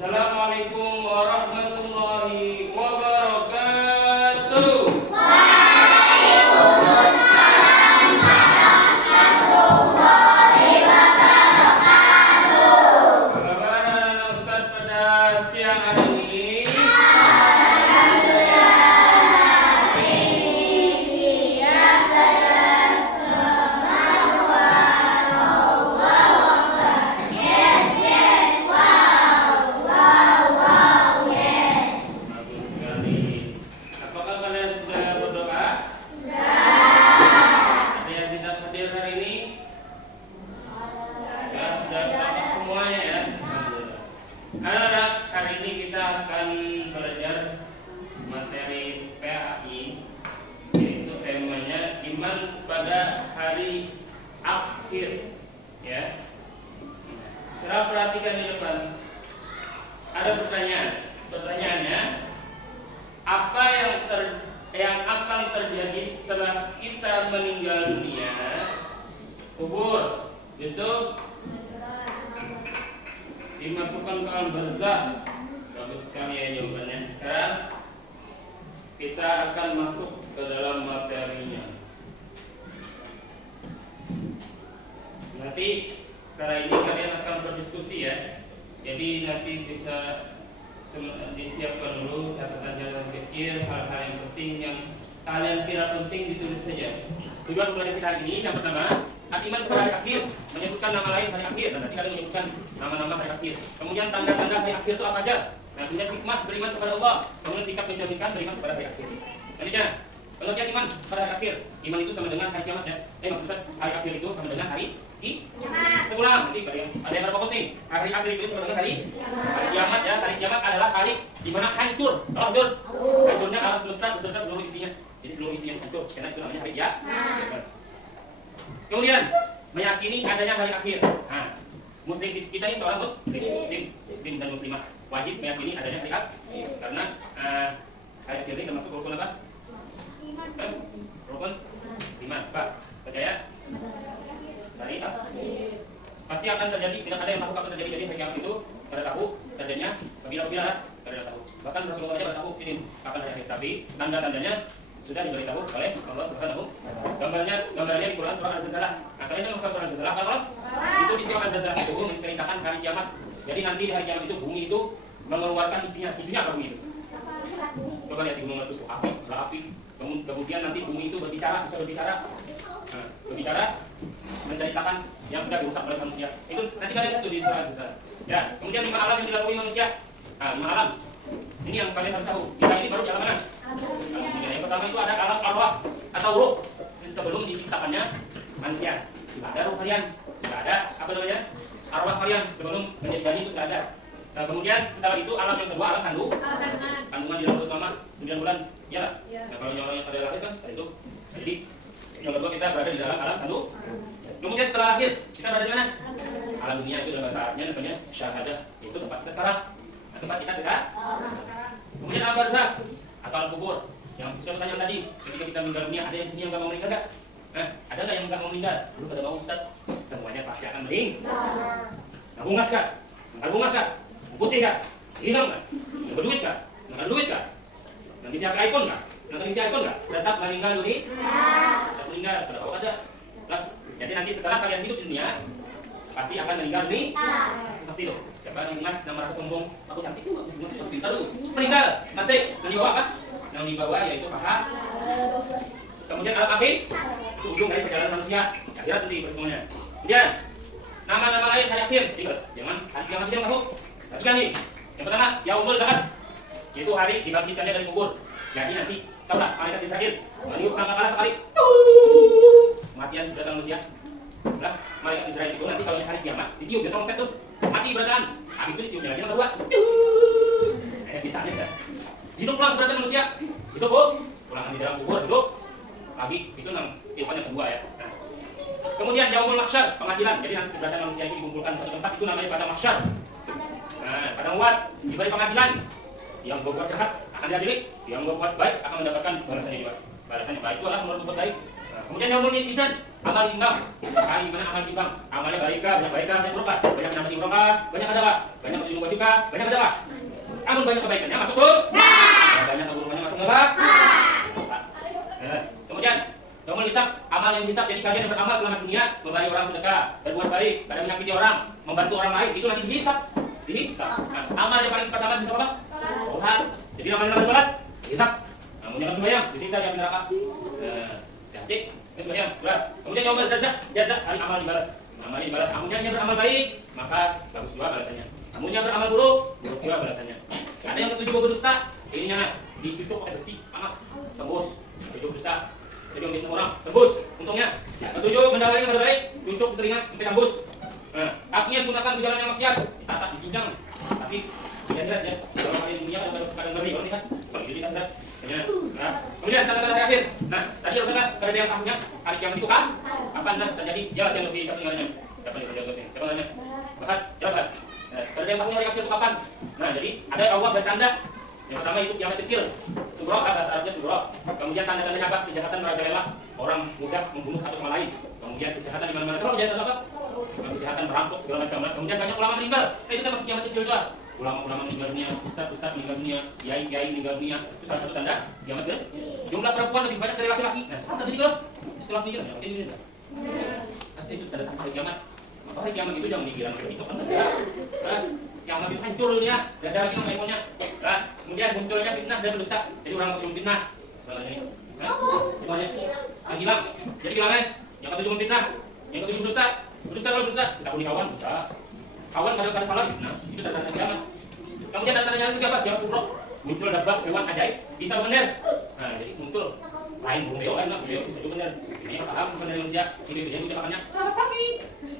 Assalamualaikum warahmatullahi wabarakatuh. Apa kabar Ustaz pada siang hari ini? Bagus sekali. Apakah kalian sudah berdoa? Ada yang tidak hadir hari ini? Ya, sudah berdoa semuanya ya. Alhamdulillah. Anak-anak, hari ini kita akan belajar materi PAI, yaitu temanya iman pada hari akhir. Ya. Sekarang perhatikan di depan. Ada pertanyaan. Pertanyaannya, apa yang akan terjadi setelah kita meninggal dunia? Kubur, itu dimasukkan ke alam barzakh. Bagus sekali ya jawabannya. Sekarang kita akan masuk ke dalam materinya. Nanti setelah ini kalian akan berdiskusi ya. Jadi nanti bisa disiapkan dulu catatan-catatan kecil, hal-hal yang penting yang kalian kira penting ditulis saja. Tujuan belajar kita hari ini yang pertama, iman kepada hari akhir, menyebutkan nama lain hari akhir, dan nanti kalian menyebutkan nama-nama hari akhir. Kemudian tanda-tanda hari akhir itu apa aja? Nah, kemudian hikmah beriman kepada Allah, kemudian sikap mencerminkan beriman kepada hari akhir. Selanjutnya, pengertian iman pada hari akhir. Iman itu sama dengan hari kiamat ya. Maksudnya hari akhir itu sama dengan hari kiamat. Seulang, nanti ada yang berfokus nih. Hari akhir itu sama dengan hari kiamat ya. Hari kiamat adalah hari di mana hancur. Kalau hancur, hancurnya alam semesta beserta seluruh isinya. Jadi seluruh isinya hancur. Karena itu namanya hari kiamat. Kemudian meyakini adanya hari akhir. Nah, Muslim kita ini seorang muslim dan muslimah wajib meyakini adanya hari akhir. Karena hari akhir ini termasuk rukun apa? Rukun iman. Pak, percaya? Hari akhir. Pasti akan terjadi, tidak ada yang tahu kapan terjadi. Jadi hari kiamat itu pada tahu terjadinya bila kada tahu. Bahkan Rasulullah aja tahu ini kapan hari akhir. Tapi tanda-tandanya sudah diberitahu oleh Allah Subhanahu. Gambarnya di Quran surah Az-Zalzalah. Nah, kalian yang membaca surah Az-Zalzalah kalau itu di surah Az-Zalzalah itu menceritakan hari kiamat. Jadi nanti di hari kiamat itu bumi itu mengeluarkan isinya apa bumi itu? Coba lihat di gunung itu api. Kemudian nanti bumi itu berbicara, nah, berbicara menceritakan yang sudah dirusak oleh manusia. Itu nanti kalian lihat tuh di surah Az-Zalzalah. Ya, kemudian 5 alam yang dilalui manusia. Nah, 5 alam. Ini yang kalian harus tahu. Kita ini baru di alam mana? Yang pertama itu ada alam arwah atau ruh. Sebelum diciptakannya manusia, sudah ada ruh kalian, sudah ada arwah kalian sebelum menjadi jadi itu sudah ada. Nah, kemudian setelah itu alam yang kedua alam kandungan di dalam perut mama 9 bulan, ya. Nah, kalau orang yang pada lahir kan setelah itu. Jadi yang kedua kita berada di dalam alam kandung. Kemudian setelah lahir kita berada di mana? Alam dunia itu dalam bahasa Arabnya namanya syahadah. Itu tempat kita sekarang. Nah, tempat kita sekarang. Kemudian alam barzakh atau alam kubur. Yang sesuai pertanyaan tadi, ketika kita meninggal dunia, ada yang di sini yang nggak mau meninggal nggak? Nah, ada nggak yang nggak mau meninggal? Dulu pada mau Ustaz, semuanya pasti akan meninggal. Nah, bungas kak? Nggak bungas kak? Putih kak? Hitam kak? Nggak berduit kak? Nggak duit kak? Nanti siapa iPhone kak? Nanti isi iPhone kak? Tetap meninggal dunia? Tetap meninggal, pada Allah ada. Plus, jadi nanti setelah kalian hidup di dunia, pasti akan meninggal dunia? Pasti itu. Siapa yang bungas, yang merasa sombong, aku cantik tuh, aku bungas, aku pintar dulu. Meninggal, mati, yang di bawah kan? Yang di bawah yaitu paha. Kemudian alam akhir, itu ujung dari perjalanan manusia. Akhirat nanti pertemuannya. Kemudian nama-nama lain hari akhir. Jangan hari kiamat tidak masuk. Perhatikan nih. Yang pertama, yaumul ba'ats, yaitu hari dibangkitkannya dari kubur. Jadi nanti tahulah malaikat Israel meniup sangkakala sekali. Kematian sudah datang manusia. Nah, malaikat Israel itu nanti kalau hari kiamat ditiup dia trompet tuh. Mati berataan. Habis itu ditiupnya lagi yang kedua. Bisa aja. Hidup pulang sebenarnya manusia, hidup pulangan di dalam kubur, hidup lagi, itu tiupan yang kedua ya. Nah, kemudian yaumul mahsyar, pengadilan. Jadi nanti sebenarnya manusia ini dikumpulkan satu tempat, itu namanya pada mahsyar. Nah, pada uas diberi pengadilan. Yang berbuat jahat akan diadili, yang berbuat baik akan mendapatkan balasannya juga. balasannya baik. Itu adalah nomor berbuat baik. Nah, kemudian nomor lisan, amal timbang. Kali mana amal timbang? Amalnya baikkah, banyak burukah? Banyak mendapat imrohkah? Banyak adakah? Banyak menjadi wasifkah? Banyak adakah? Amun banyak kebaikannya masuk surga. Banyak keburukannya masuk neraka. Kemudian nomor hisab, amal yang dihisab. Jadi kalian yang beramal selama dunia, memberi orang sedekah, berbuat baik, tidak menyakiti orang, membantu orang lain, itu nanti dihisab. Nah, amal yang paling pertama dihisab apa? Sholat. Jadi namanya sholat, dihisab. Namun jangan sembahyang, disiksa di api neraka. Cantik, sembahyang. Kemudian nomor jaza, hari amal dibalas. Amalnya dibalas. Amunnya dia beramal baik, maka bagus juga balasannya. Amunnya beramal buruk, buruk juga balasannya. Ada yang ketujuh berdusta, ininya ditutup pakai besi panas, tembus. Ketujuh berdusta, jadi membunuh orang, tembus. Untungnya, ketujuh mendawai yang baik, tutup telinga sampai tembus. Nah, kakinya digunakan di jalan yang maksiat, ditata, dijinjang, tapi tidak lihat ya. Kalau kali dunia kadang ngeri, kalau lihat, kalau jadi tidak. Nah, kemudian tanda-tanda hari akhir. Nah, tadi harus ada yang tahunya hari kiamat itu kan? Kapan terjadi? Jelas yang lebih satu dengarnya. Siapa yang berjaga sini? Siapa nanya? Bahkan, jawab. Ada yang tahunya hari akhir itu kapan? Nah, jadi ada Allah bertanda. Yang pertama itu kiamat kecil. Surah, bahasa Arabnya surah. Kemudian tanda-tandanya apa? Kejahatan merajalela. Orang mudah membunuh satu sama lain. Kemudian kejahatan di mana-mana. Kalau kejahatan apa? Kejahatan merampok segala macam. Kemudian banyak ulama meninggal. Itu termasuk kiamat kecil juga. Ulama-ulama meninggal dunia, ustaz-ustaz meninggal dunia, kiai-kiai meninggal dunia. Itu salah satu tanda kiamat kan? Jumlah perempuan lebih banyak dari laki-laki. Nah, sekarang jadi kalau istilah sendiri ya, ini enggak. Pasti itu tanda hari kiamat. Maka hari kiamat itu jangan dikira itu kan ada. Kiamat itu hancur dunia, tidak ada lagi yang maunya. Kemudian munculnya fitnah dan dusta. Jadi orang mau fitnah. Semuanya hilang. Jadi hilangnya yang ketujuh fitnah, yang ketujuh dusta. Dusta kalau dusta, kita punya kawan dusta. Kawan pada salah fitnah, itu tanda-tanda kiamat. Kemudian tanda-tanda yang ketiga apa? Kiamat kubro. Muncul dabah hewan ajaib, bisa benar. Nah, jadi muncul lain burung beo, lain beo bisa juga benar. Ini paham bukan dari manusia. Ini dia ucapannya selamat pagi,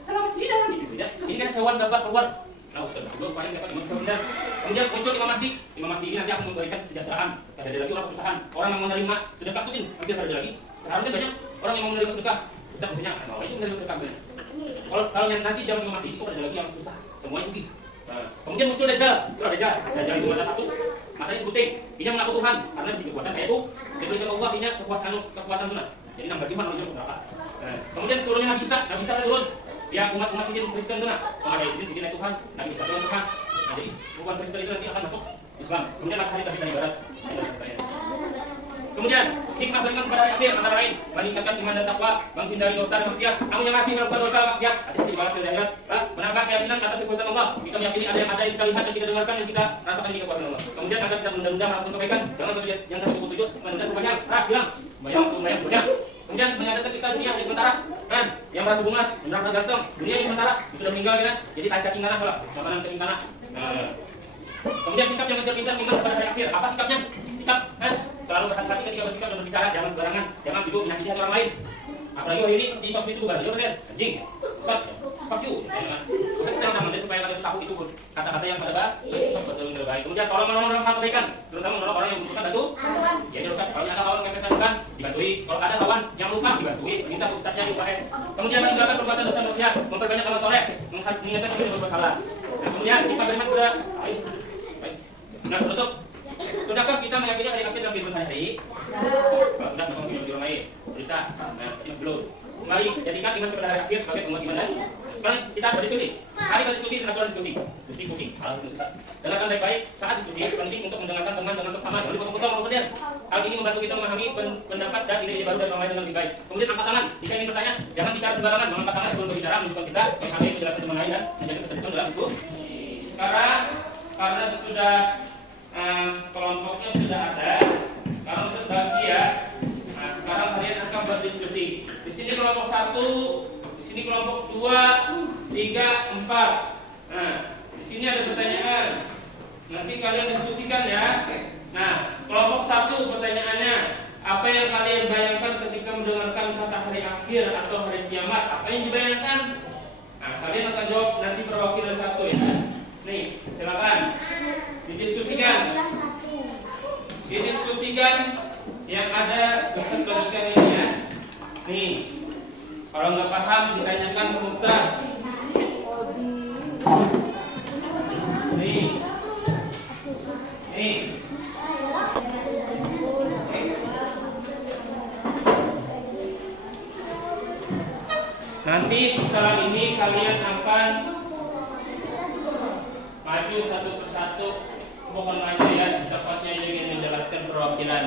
selamat siang gitu ya. Ini kan hewan dabah keluar. Nah, Ustaz, gua paling dapat bisa benar. Kemudian muncul Imam Mahdi. Imam Mahdi ini nanti akan memberikan kesejahteraan. Ada lagi orang kesusahan. Orang yang menerima sedekah itu hampir ada lagi. Seharusnya banyak orang yang mau menerima sedekah. Ustaz maksudnya mau itu menerima sedekah benar. Kalau yang nanti zaman Imam Mahdi itu ada lagi yang susah. Semuanya sugih. Nah, kemudian muncul Dajjal. Itu Dajjal. Dajjal itu ada satu. Matanya sebuting. Dia mengaku Tuhan karena di kekuatan kayak itu diberikan Allah punya kekuatan benar. Jadi nambah iman orang yang berapa. Kemudian turunnya Nabi Isa. Nabi Isa turun. Dia umat sidin Kristen benar. Kalau ada sidin Tuhan, Nabi Isa Tuhan. Nah, jadi umat Kristen itu nanti akan masuk Islam. Kemudian matahari terbit dari barat. Kemudian hikmah beriman kepada akhir antara lain meningkatkan iman dan takwa, menghindari dosa dan maksiat. Namun yang masih melakukan dosa dan maksiat, ada yang dibalas dari akhirat. Menambah keyakinan atas kekuasaan Allah. Kita meyakini ada yang kita lihat dan kita dengarkan dan kita rasakan di kekuasaan Allah. Kemudian agar kita menunda-nunda melakukan kebaikan. Jangan yang ke-77 menunda semuanya. Bilang bayang banyak. Kemudian menyadarkan kita dunia yang sementara. Yang merasa bungas, yang merasa ganteng, dunia yang sementara sudah meninggal kan. Jadi cacing tanah pula, sama cacing tanah. Kemudian sikap yang mencerminkan iman kepada hari akhir. Apa sikapnya? Sikap selalu berhati-hati ketika bersikap dan berbicara, jangan sembarangan, jangan duduk menyakiti hati orang lain. Apalagi hari ini di sosmed itu bukan kan? Anjing, fuck you. Maka kita harus supaya kalian tahu itu kata-kata yang pada betul yang terbaik. Kemudian kalau menolong orang kebaikan, terutama menolong orang yang membutuhkan bantuan, ya rusak. Kalau ada kawan yang kesadukan, dibantui. Kalau ada kawan yang luka, dibantui. Minta ustaznya diupahin. Kemudian meninggalkan perbuatan dosa manusia, memperbanyak amal soleh, mengingatkan kita yang berbuat salah. Kemudian kita beriman kepada nah, penutup. Sudahkah kita meyakini hari akhir dalam kehidupan sehari-hari? Kalau sudah, maka kita berjuang lain. Berita, nah, ini belum. Mari jadikan iman kepada hari akhir sebagai umat iman lain. Sekarang kita berdiskusi. Mari berdiskusi dan lakukan diskusi. Diskusi. Dengarkan baik-baik. Saat diskusi penting untuk mendengarkan teman dengan sesama. Jangan dipotong-potong kemudian. Hal ini membantu kita memahami pendapat dan ide-ide baru dari orang lain dengan lebih baik. Kemudian angkat tangan. Jika ingin bertanya, jangan bicara sembarangan. Mengangkat tangan sebelum berbicara menunjukkan kita menghargai penjelasan teman lain dan menjadi ketertiban dalam itu. Sekarang karena sudah kelompoknya sudah ada, kalau terbagi ya. Nah, sekarang kalian akan berdiskusi. Di sini kelompok 1, di sini kelompok 2, 3, 4. Nah, di sini ada pertanyaan. Nanti kalian diskusikan ya. Nah, kelompok 1 pertanyaannya, apa yang kalian bayangkan ketika mendengarkan kata hari akhir atau hari kiamat? Apa yang dibayangkan? Nah, kalian akan jawab nanti perwakilan 1 ya. Nih, silakan didiskusikan. Didiskusikan yang ada bagikan ini ya. Nih, kalau nggak paham ditanyakan ke Ustaz. Nih. satu mohon aja ya, tepatnya ingin menjelaskan perwakilan.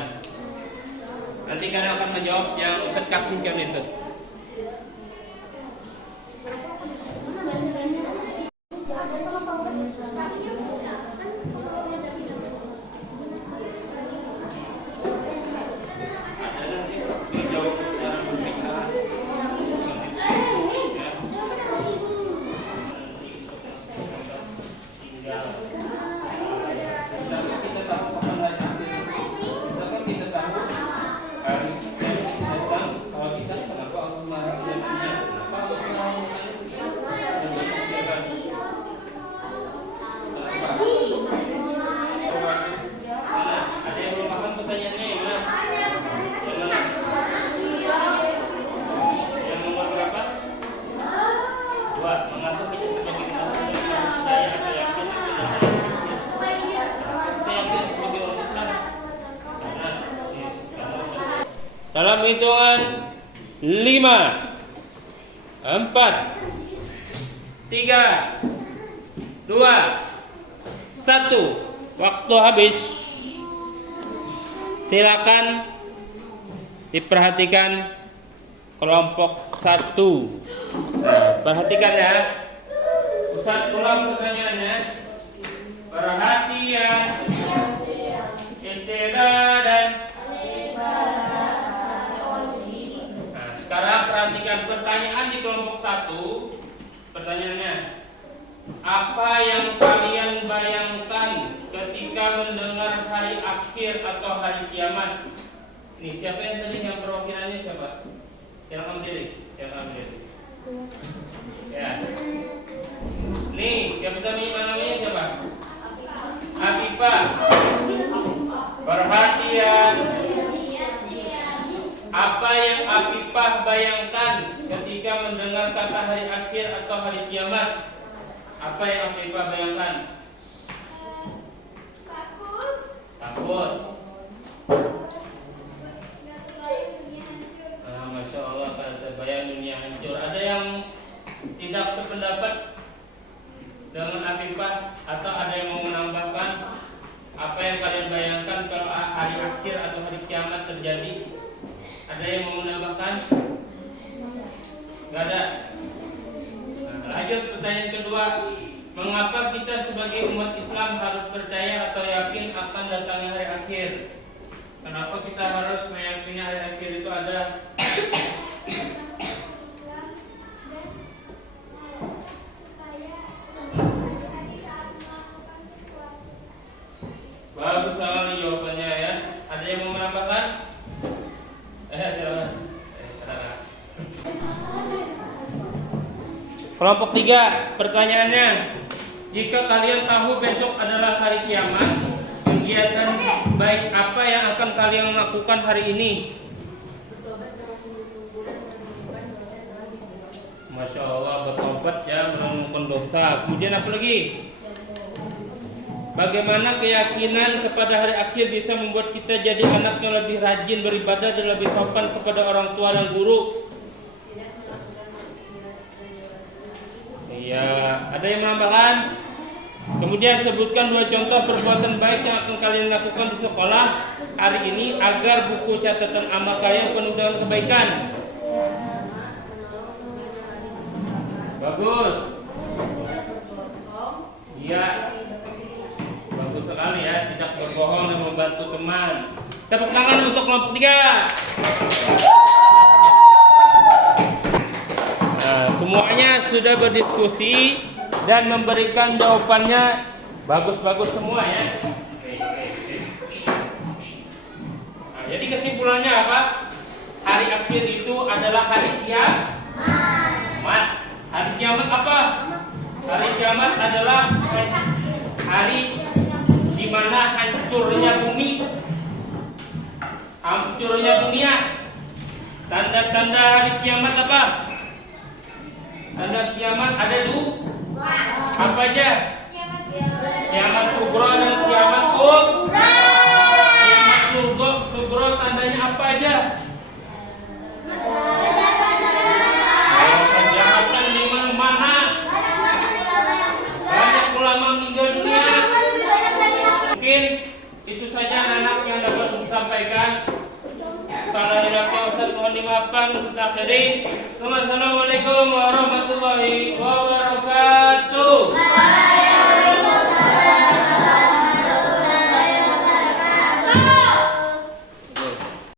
Nanti kalian akan menjawab yang Ustaz kasihkan itu. Dalam hitungan 5, 4, 3, 2, 1. Waktu habis. Silakan diperhatikan kelompok 1. Nah, perhatikan ya. Ustaz ulang pertanyaannya. Perhatian. Istiadat. Sekarang perhatikan pertanyaan di kelompok 1. Pertanyaannya, apa yang kalian bayangkan ketika mendengar hari akhir atau hari kiamat? Ini siapa yang tadi yang perwakilannya siapa? Silakan berdiri. Ya. Nih, siapa tadi namanya siapa? Afifah. Perhatian. Apa yang Afifah bayangkan ketika mendengar kata hari akhir atau hari kiamat? Apa yang Afifah bayangkan? Takut. Masya Allah, kata bayang dunia hancur. Ada yang tidak sependapat dengan Afifah atau ada yang mau menambahkan? Apa yang kalian bayangkan kalau hari akhir atau hari kiamat terjadi? Ada yang mau menambahkan? Gak ada. Nah, lanjut pertanyaan kedua. Mengapa kita sebagai umat Islam harus percaya atau yakin akan datangnya hari akhir? Kenapa kita harus meyakini hari akhir itu ada? Bagus sekali jawabannya ya. Ada yang mau menambahkan? Silakan. Kelompok 3, pertanyaannya, jika kalian tahu besok adalah hari kiamat, kegiatan baik apa yang akan kalian lakukan hari ini? Masya Allah, bertobat ya, merenungkan dosa. Kemudian apa lagi? Bagaimana keyakinan kepada hari akhir bisa membuat kita jadi anak yang lebih rajin beribadah dan lebih sopan kepada orang tua dan guru? Iya, ada yang menambahkan? Kemudian sebutkan 2 contoh perbuatan baik yang akan kalian lakukan di sekolah hari ini agar buku catatan amal kalian penuh dengan kebaikan. Bagus. Iya. Bagus sekali ya, tidak berbohong dan membantu teman. Tepuk tangan untuk kelompok 3. Nah, semuanya sudah berdiskusi dan memberikan jawabannya bagus-bagus semua ya. Nah, jadi kesimpulannya apa? Hari akhir itu adalah hari kiamat. Hari kiamat apa? Hari kiamat adalah hari di mana hancurnya bumi, hancurnya dunia. Tanda-tanda hari kiamat apa? Tanda kiamat ada 2. Apa aja? Kiamat kubra dan kiamat kubra. Kiamat kubra tandanya apa aja? Kejahatan di mana-mana. Banyak ulama meninggal dunia. Bismillah ya Ustaz, mohon dimaafkan Ustaz Akhiri. Assalamualaikum warahmatullahi wabarakatuh.